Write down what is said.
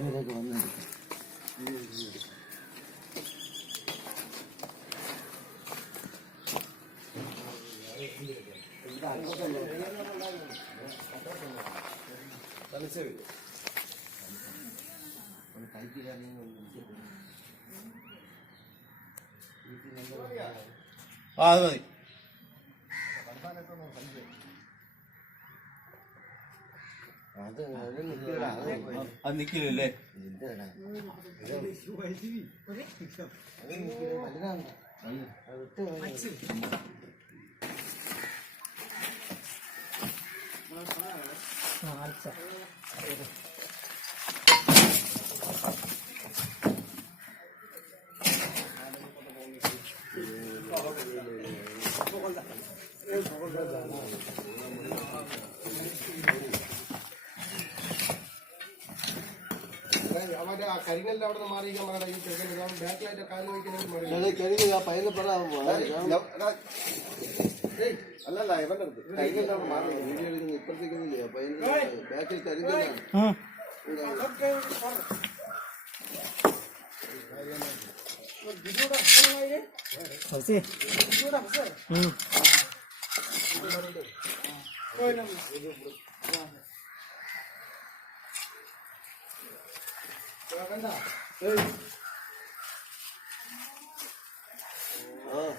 ഇതിലേക്ക് വന്നു ആ അത് മതി അത് അത് നിൽക്കില്ല അത് അത് നിക്കില്ലല്ലേ ഇതെടാ. അത് അവന്റെ ആ കരിങ്കലിന്റെ അവിടെ നിന്ന് മാറിയിരിക്കാൻ പറയണ ഈ ചെറുക്കൻ ബാക്കിലായിട്ട് കാൽ ആ പയ്യനെ പറ അല്ലല്ല ഇവന്റെ അടുത്ത് കരിങ്കല്ലാണ് മാറി വീഡിയോ എടുക്കുന്ന ഇപ്പഴത്തേക്കൊന്നുമില്ല പയ്യന്റെ ബാക്കിൽ 干干的，哎，嗯。